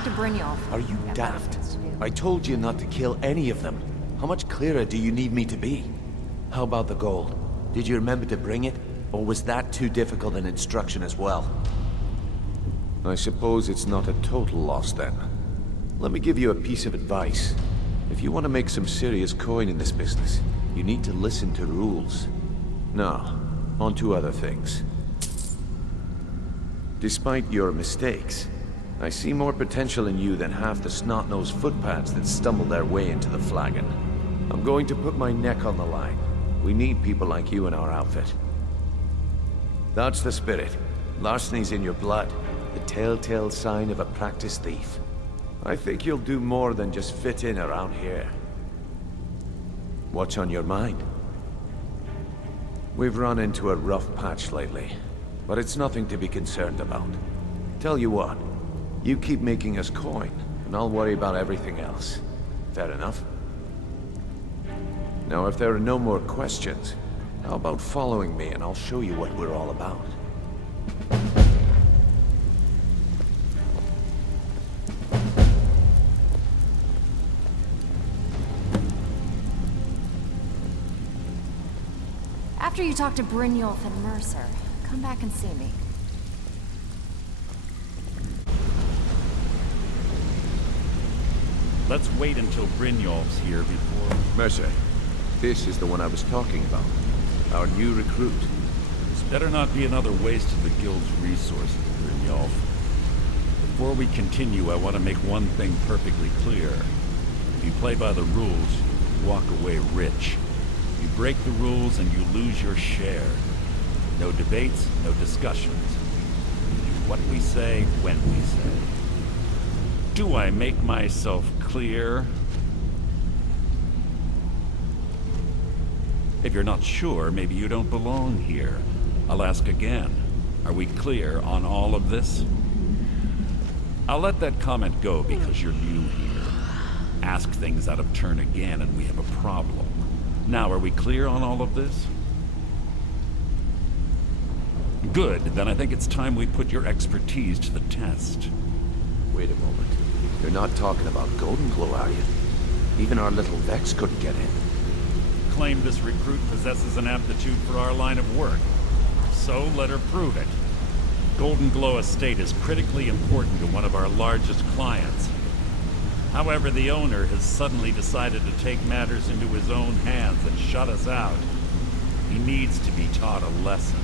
talk to Brynjolf. Are you daft? I told you not to kill any of them. How much clearer do you need me to be? How about the gold? Did you remember to bring it? Or was that too difficult an instruction as well? I suppose it's not a total loss then. Let me give you a piece of advice. If you want to make some serious coin in this business, you need to listen to rules. Now, on to other things. Despite your mistakes, I see more potential in you than half the snot-nosed footpads that stumble their way into the flagon. I'm going to put my neck on the line. We need people like you in our outfit. That's the spirit. Larceny's in your blood. The telltale sign of a practiced thief. I think you'll do more than just fit in around here. What's on your mind? We've run into a rough patch lately, but it's nothing to be concerned about. Tell you what, you keep making us coin, and I'll worry about everything else. Fair enough? Now, if there are no more questions, how about following me and I'll show you what we're all about? After you talk to Brynjolf and Mercer, come back and see me. Let's wait until Brynjolf's here before... Mercer, this is the one I was talking about. Our new recruit. This better not be another waste of the Guild's resources, Brynjolf. Before we continue, I want to make one thing perfectly clear. If you play by the rules, you walk away rich. You break the rules and you lose your share. No debates, no discussions. We do what we say, when we say. Do I make myself clear? If you're not sure, maybe you don't belong here. I'll ask again. Are we clear on all of this? I'll let that comment go because you're new here. Ask things out of turn again and we have a problem. Now, are we clear on all of this? Good, then I think it's time we put your expertise to the test. Wait a moment. You're not talking about Golden Glow, are you? Even our little Vex couldn't get in. Claim this recruit possesses an aptitude for our line of work. So let her prove it. Golden Glow Estate is critically important to one of our largest clients. However, the owner has suddenly decided to take matters into his own hands and shut us out. He needs to be taught a lesson.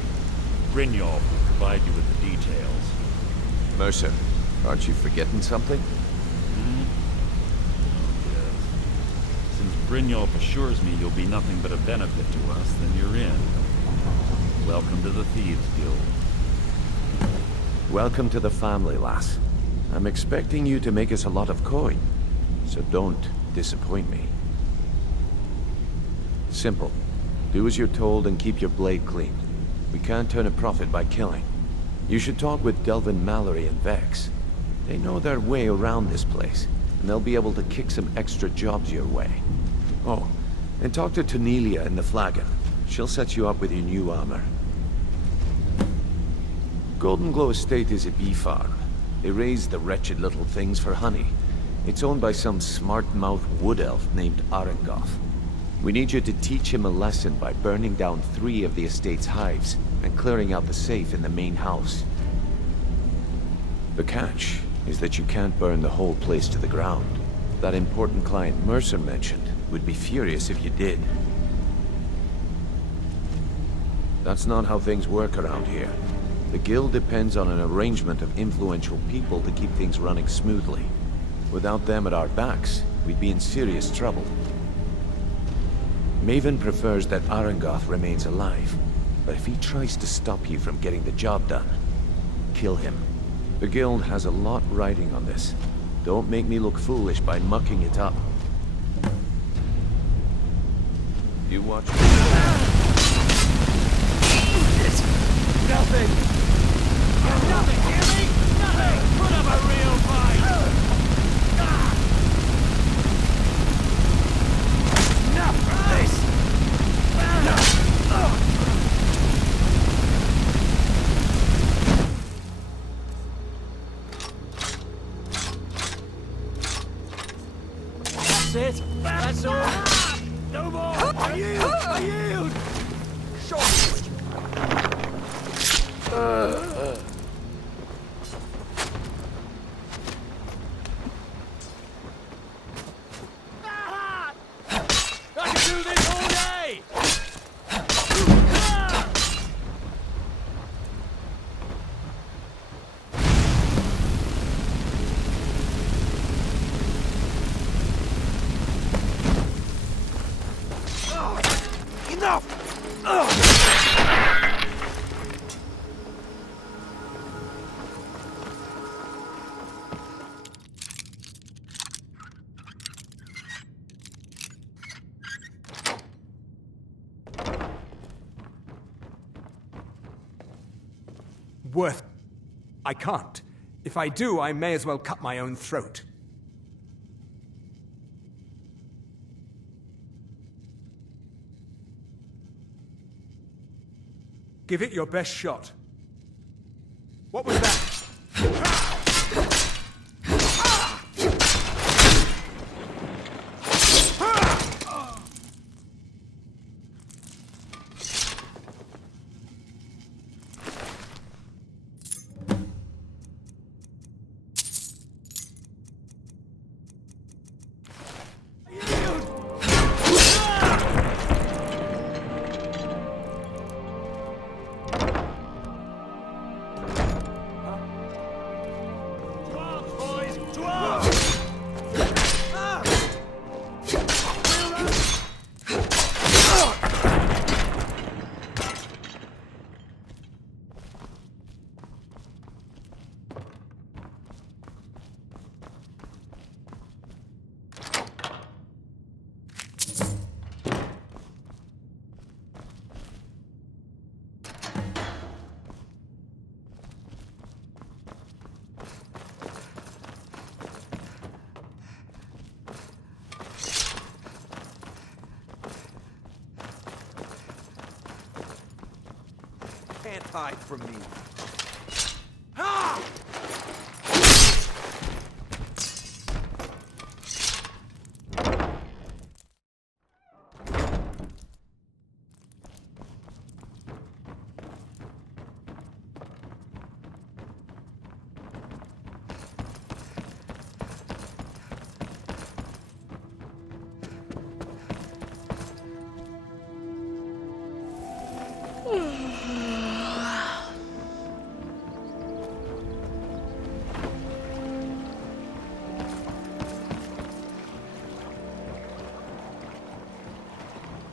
Brynjolf will provide you with the details. Mercer, aren't you forgetting something? Since Brynjolf assures me you'll be nothing but a benefit to us, then you're in. Welcome to the Thieves Guild. Welcome to the family, lass. I'm expecting you to make us a lot of coin, so don't disappoint me. Simple. Do as you're told and keep your blade clean. We can't turn a profit by killing. You should talk with Delvin Mallory and Vex. They know their way around this place, and they'll be able to kick some extra jobs your way. Oh, and talk to Tonelia in the Flagon. She'll set you up with your new armor. Golden Glow Estate is a bee farm. They raise the wretched little things for honey. It's owned by some smart-mouthed wood elf named Arengoth. We need you to teach him a lesson by burning down 3 of the estate's hives and clearing out the safe in the main house. The catch is that you can't burn the whole place to the ground. That important client Mercer mentioned would be furious if you did. That's not how things work around here. The guild depends on an arrangement of influential people to keep things running smoothly. Without them at our backs, we'd be in serious trouble. Maven prefers that Arengoth remains alive, but if he tries to stop you from getting the job done, kill him. The guild has a lot riding on this. Don't make me look foolish by mucking it up. You watch. Nothing! Nothing, hear me? Nothing! Put up a real fight! Enough of this! it. That's all. No more. I yield. I yield. Show I can do this all day! Worth. I can't. If I do, I may as well cut my own throat. Give it your best shot. What was that? Can't hide from me.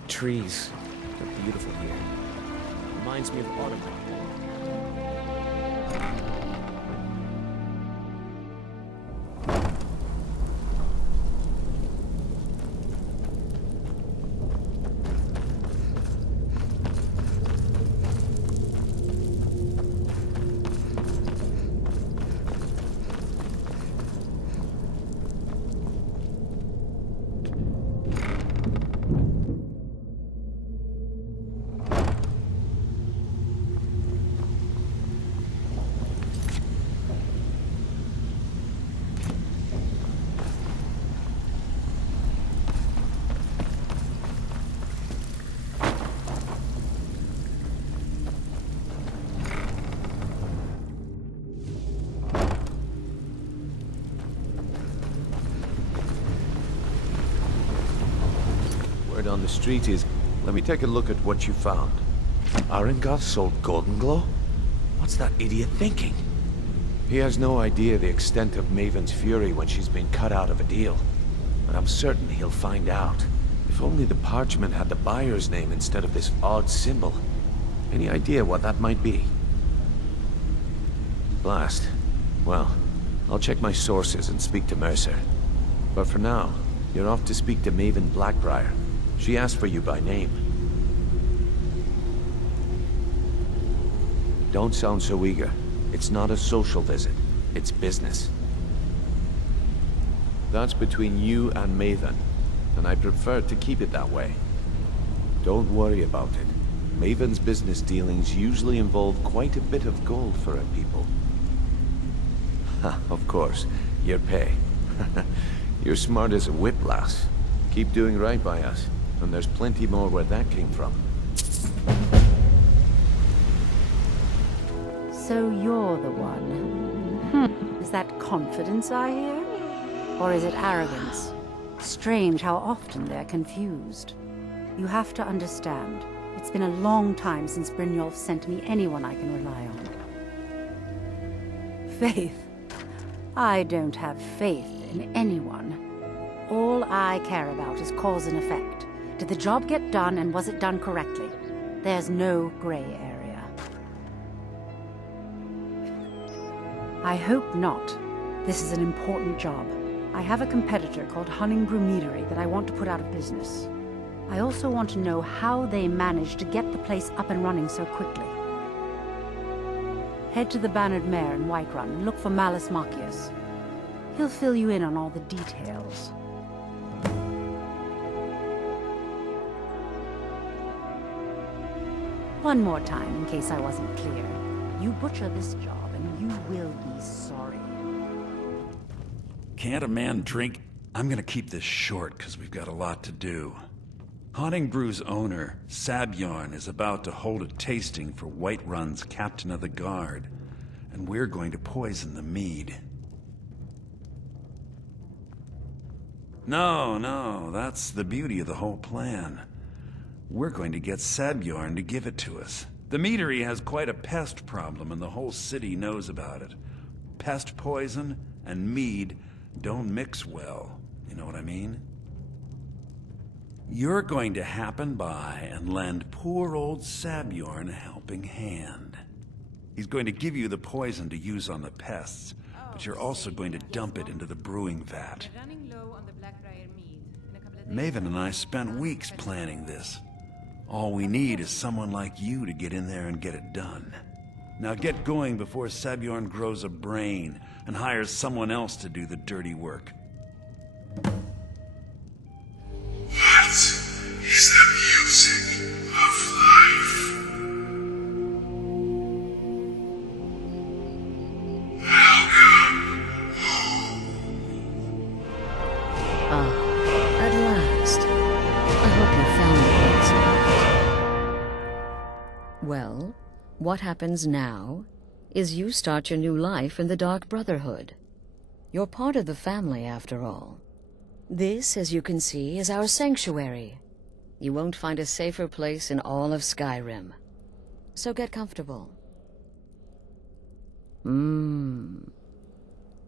Trees. They're beautiful here. Reminds me of autumn. Word on the street is, let me take a look at what you found. Arengoth sold Golden Glow? What's that idiot thinking? He has no idea the extent of Maven's fury when she's been cut out of a deal. But I'm certain he'll find out. If only the parchment had the buyer's name instead of this odd symbol. Any idea what that might be? Blast. Well, I'll check my sources and speak to Mercer. But for now, you're off to speak to Maven Blackbriar. She asked for you by name. Don't sound so eager. It's not a social visit. It's business. That's between you and Maven, and I prefer to keep it that way. Don't worry about it. Maven's business dealings usually involve quite a bit of gold for her people. Ha, of course. Your pay. You're smart as a whip, lass. Keep doing right by us, and there's plenty more where that came from. So you're the one. Is that confidence I hear? Or is it arrogance? Strange how often they're confused. You have to understand, it's been a long time since Brynjolf sent me anyone I can rely on. Faith? I don't have faith in anyone. All I care about is cause and effect. Did the job get done, and was it done correctly? There's no gray area. I hope not. This is an important job. I have a competitor called Honningbrew Meadery that I want to put out of business. I also want to know how they managed to get the place up and running so quickly. Head to the Bannered Mare in Whiterun and look for Malus Machius. He'll fill you in on all the details. One more time, in case I wasn't clear. You butcher this job, and you will be sorry. Can't a man drink? I'm gonna keep this short, because we've got a lot to do. Honningbrew's owner, Sabjorn, is about to hold a tasting for Whiterun's Captain of the Guard, and we're going to poison the mead. No, that's the beauty of the whole plan. We're going to get Sabjorn to give it to us. The meadery has quite a pest problem, and the whole city knows about it. Pest poison and mead don't mix well, you know what I mean? You're going to happen by and lend poor old Sabjorn a helping hand. He's going to give you the poison to use on the pests, but you're also going to dump it into the brewing vat. Maven and I spent weeks planning this. All we need is someone like you to get in there and get it done. Now get going before Sabjorn grows a brain and hires someone else to do the dirty work. What is the music of life? Welcome home. At last. I hope you found the place. Well, what happens now is you start your new life in the Dark Brotherhood. You're part of the family, after all. This, as you can see, is our sanctuary. You won't find a safer place in all of Skyrim. So get comfortable.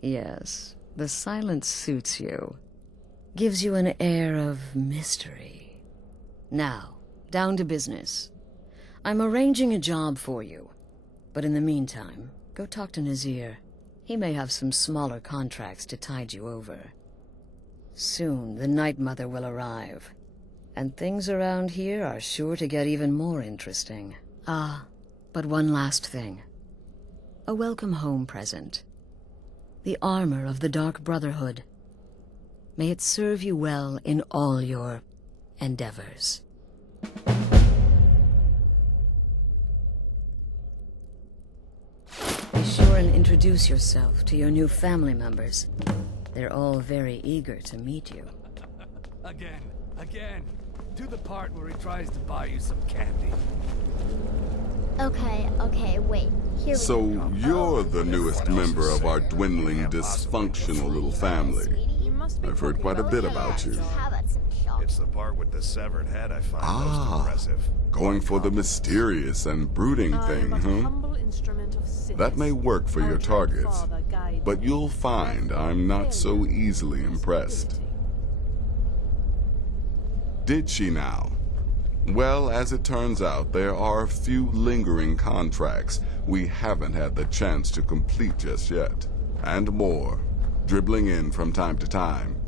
Yes, the silence suits you. Gives you an air of mystery. Now, down to business. I'm arranging a job for you. But in the meantime, go talk to Nazir. He may have some smaller contracts to tide you over. Soon, the Night Mother will arrive. And things around here are sure to get even more interesting. But one last thing. A welcome home present. The armor of the Dark Brotherhood. May it serve you well in all your endeavors. Be sure and introduce yourself to your new family members. They're all very eager to meet you. Again. Do the part where he tries to buy you some candy. Okay, wait. Here we go. So you're the newest member of our dwindling, dysfunctional little family. I've heard quite a bit about you. How about some chocolate? It's the part with the severed head I find most impressive. Going for the mysterious and brooding thing, huh? That may work for your targets, but you'll find I'm not so easily impressed. Did she now? Well, as it turns out, there are a few lingering contracts we haven't had the chance to complete just yet. And more, dribbling in from time to time.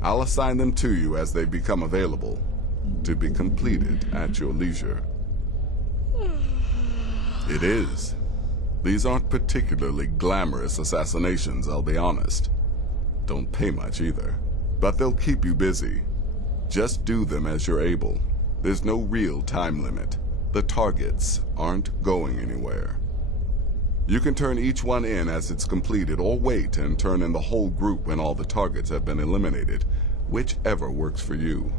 I'll assign them to you as they become available, to be completed at your leisure. It is. These aren't particularly glamorous assassinations, I'll be honest. Don't pay much either, but they'll keep you busy. Just do them as you're able. There's no real time limit. The targets aren't going anywhere. You can turn each one in as it's completed, or wait and turn in the whole group when all the targets have been eliminated. Whichever works for you.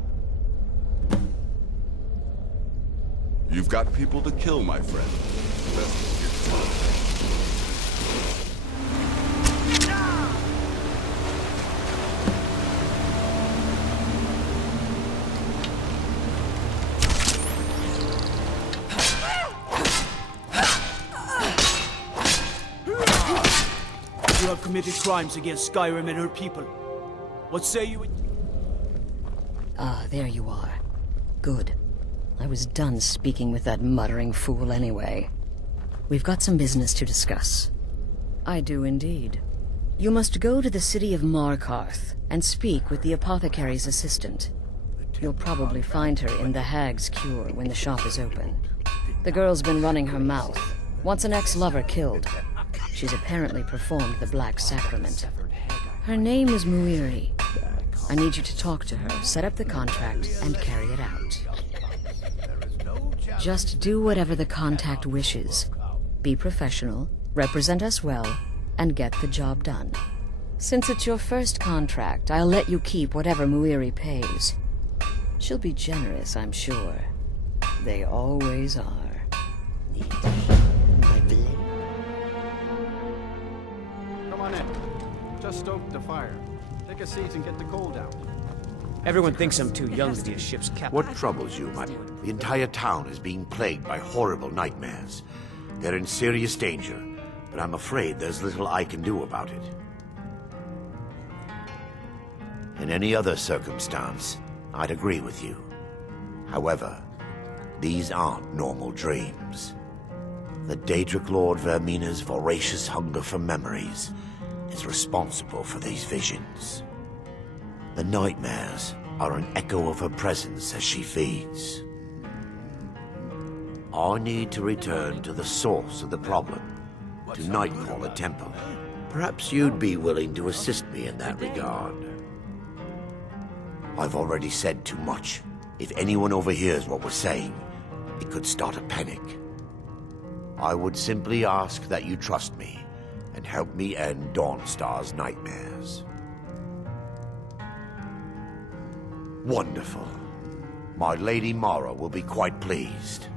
You've got people to kill, my friend. Best get to it. You have committed crimes against Skyrim and her people. What say you? Ah, there you are. Good. I was done speaking with that muttering fool anyway. We've got some business to discuss. I do indeed. You must go to the city of Markarth and speak with the apothecary's assistant. You'll probably find her in the Hag's Cure when the shop is open. The girl's been running her mouth. Wants an ex-lover killed. She's apparently performed the Black Sacrament. Her name is Muiri. I need you to talk to her, set up the contract, and carry it out. Just do whatever the contact wishes. Be professional, represent us well, and get the job done. Since it's your first contract, I'll let you keep whatever Muiri pays. She'll be generous, I'm sure. They always are. Come on in. Just stoke the fire. Take a seat and get the cold out. Everyone thinks I'm too young to be a ship's captain. What troubles you, my... The entire town is being plagued by horrible nightmares. They're in serious danger, but I'm afraid there's little I can do about it. In any other circumstance, I'd agree with you. However, these aren't normal dreams. The Daedric Lord Vermina's voracious hunger for memories is responsible for these visions. The nightmares are an echo of her presence as she feeds. I need to return to the source of the problem, to Nightcaller Temple. Perhaps you'd be willing to assist me in that regard. I've already said too much. If anyone overhears what we're saying, it could start a panic. I would simply ask that you trust me and help me end Dawnstar's nightmares. Wonderful. My Lady Mara will be quite pleased.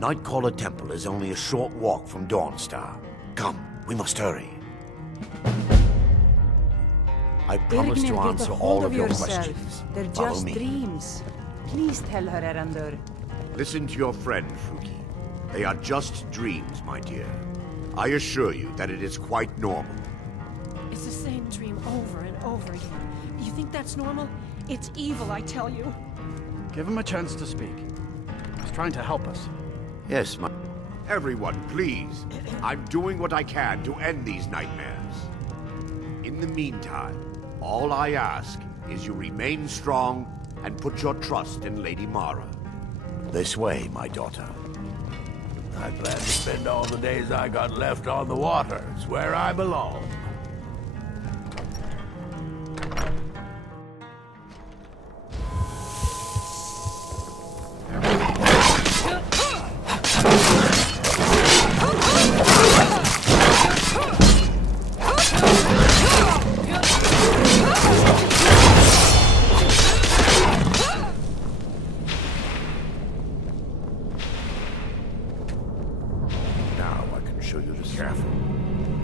Nightcaller Temple is only a short walk from Dawnstar. Come, we must hurry. I promise to answer all of your questions. They're Follow just me. dreams. Please tell her, Erandur. Listen to your friend, Fruki. They are just dreams, my dear. I assure you that it is quite normal. It's the same dream over and over again. You think that's normal? It's evil, I tell you. Give him a chance to speak. He's trying to help us. Yes, my... Everyone, please. I'm doing what I can to end these nightmares. In the meantime, all I ask is you remain strong and put your trust in Lady Mara. This way, my daughter. I plan to spend all the days I got left on the water. It's where I belong.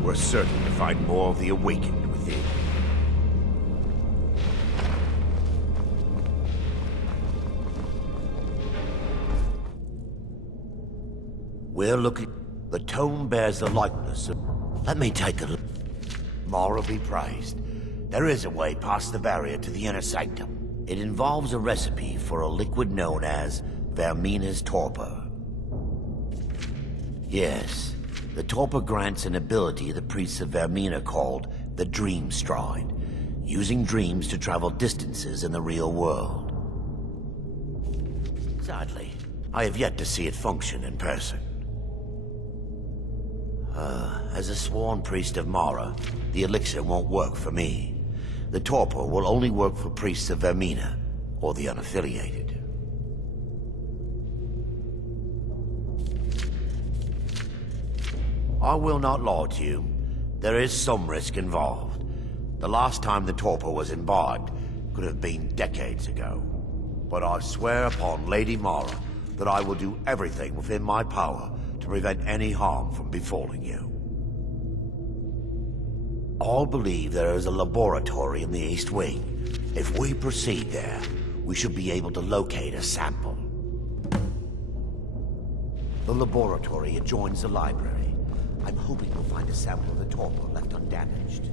We're certain to find more of the awakened within. We're looking... The tome bears the likeness of... Let me take a look. Mara be praised. There is a way past the barrier to the inner sanctum. It involves a recipe for a liquid known as Vermina's torpor. Yes. The torpor grants an ability the priests of Vermina called the Dream Stride, using dreams to travel distances in the real world. Sadly, I have yet to see it function in person. As a sworn priest of Mara, the elixir won't work for me. The torpor will only work for priests of Vermina, or the unaffiliated. I will not lie to you. There is some risk involved. The last time the torpor was imbibed, could have been decades ago. But I swear upon Lady Mara that I will do everything within my power to prevent any harm from befalling you. All believe there is a laboratory in the East Wing. If we proceed there, we should be able to locate a sample. The laboratory adjoins the library. I'm hoping we'll find a sample of the torpor left undamaged.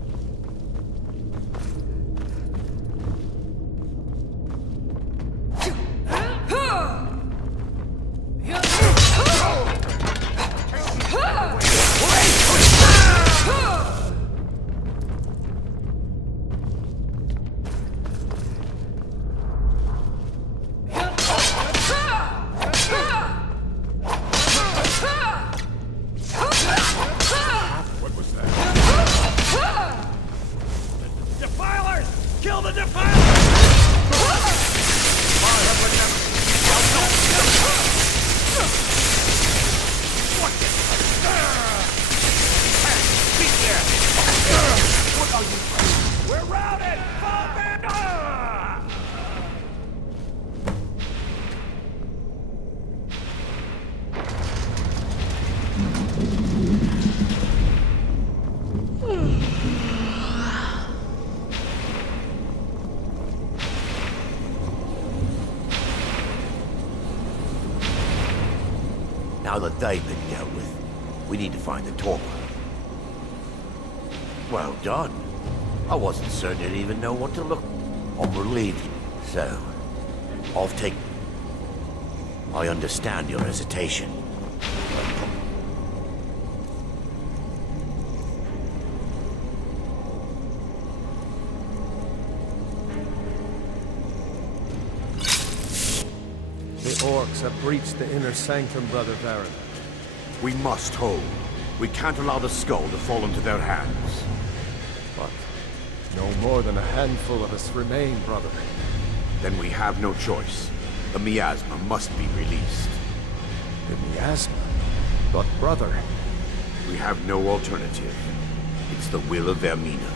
Now that they've been dealt with, we need to find the torpor. Well done. I wasn't certain you'd even know what to look. I'm relieved. So, off take. I understand your hesitation. The orcs have breached the inner sanctum, Brother Varyn. We must hold. We can't allow the skull to fall into their hands. But no more than a handful of us remain, brother. Then we have no choice. The miasma must be released. The miasma? But brother... We have no alternative. It's the will of Vermina.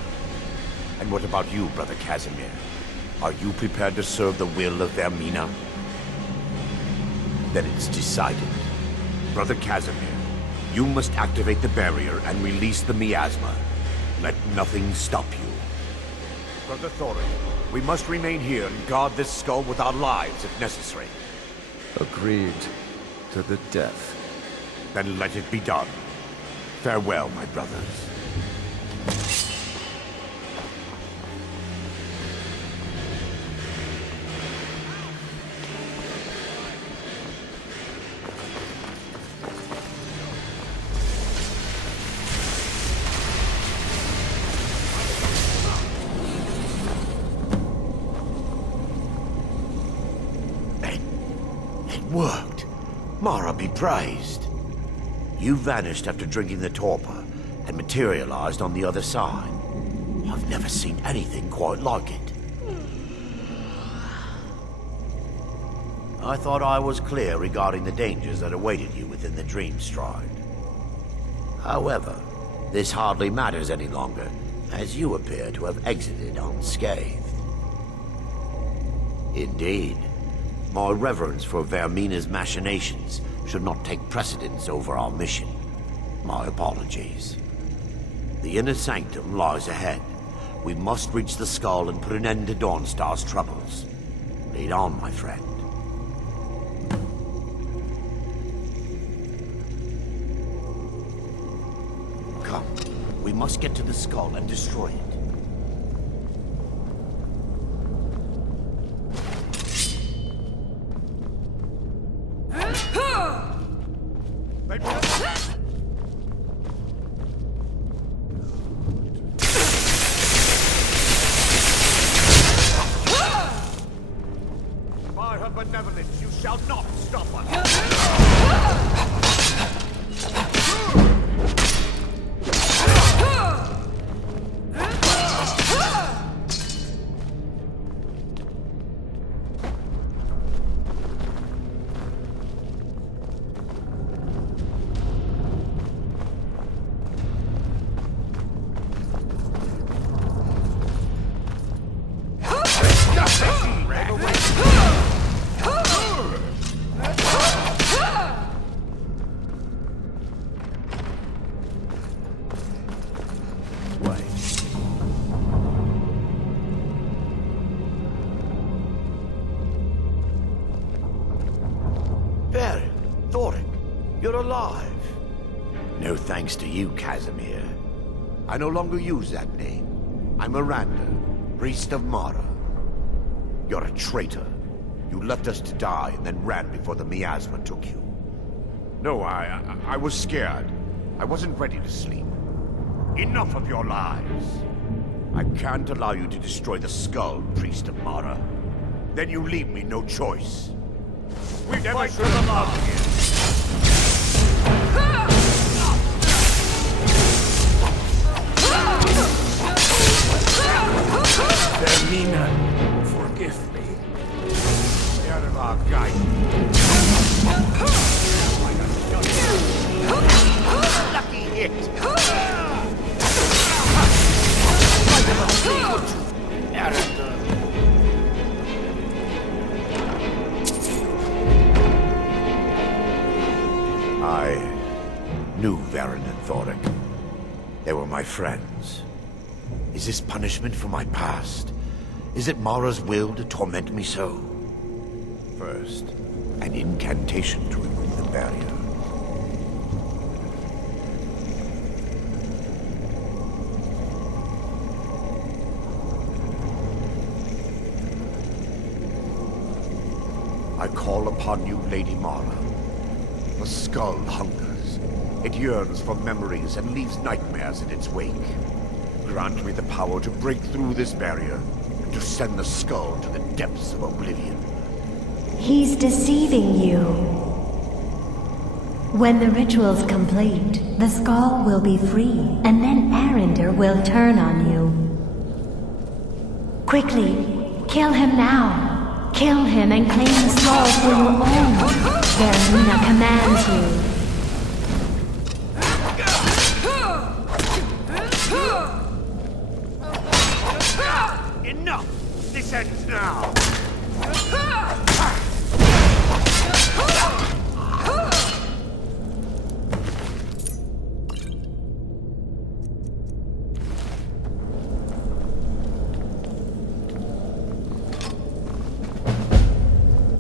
And what about you, Brother Casimir? Are you prepared to serve the will of Vermina? Then it's decided. Brother Casimir, you must activate the barrier and release the miasma. Let nothing stop you. Brother Thorin, we must remain here and guard this skull with our lives if necessary. Agreed to the death. Then let it be done. Farewell, my brothers. It worked. Mara be praised. You vanished after drinking the torpor and materialized on the other side. I've never seen anything quite like it. I thought I was clear regarding the dangers that awaited you within the Dream Stride. However, this hardly matters any longer, as you appear to have exited unscathed. Indeed, my reverence for Vermina's machinations should not take precedence over our mission. My apologies. The inner sanctum lies ahead. We must reach the skull and put an end to Dawnstar's troubles. Lead on, my friend. Come, we must get to the skull and destroy it. By her benevolence, you shall not stop us. alive. No thanks to you, Casimir. I no longer use that name. I'm Miranda, priest of Mara. You're a traitor. You left us to die and then ran before the miasma took you. No, I was scared. I wasn't ready to sleep. Enough of your lies. I can't allow you to destroy the skull, priest of Mara. Then you leave me no choice. We never should have allowed you. Vermina, forgive me. Out of our guidance. Lucky hit! I knew Varen and Thoric. They were my friends. Is this punishment for my past? Is it Mara's will to torment me so? First, an incantation to remove the barrier. I call upon you, Lady Mara. The skull hungers. It yearns for memories and leaves nightmares in its wake. Grant me the power to break through this barrier and to send the skull to the depths of oblivion. He's deceiving you. When the ritual's complete, the skull will be free, and then Arender will turn on you. Quickly, kill him now. Kill him and claim the skull for your own. Vermina commands you. Enough! This ends now!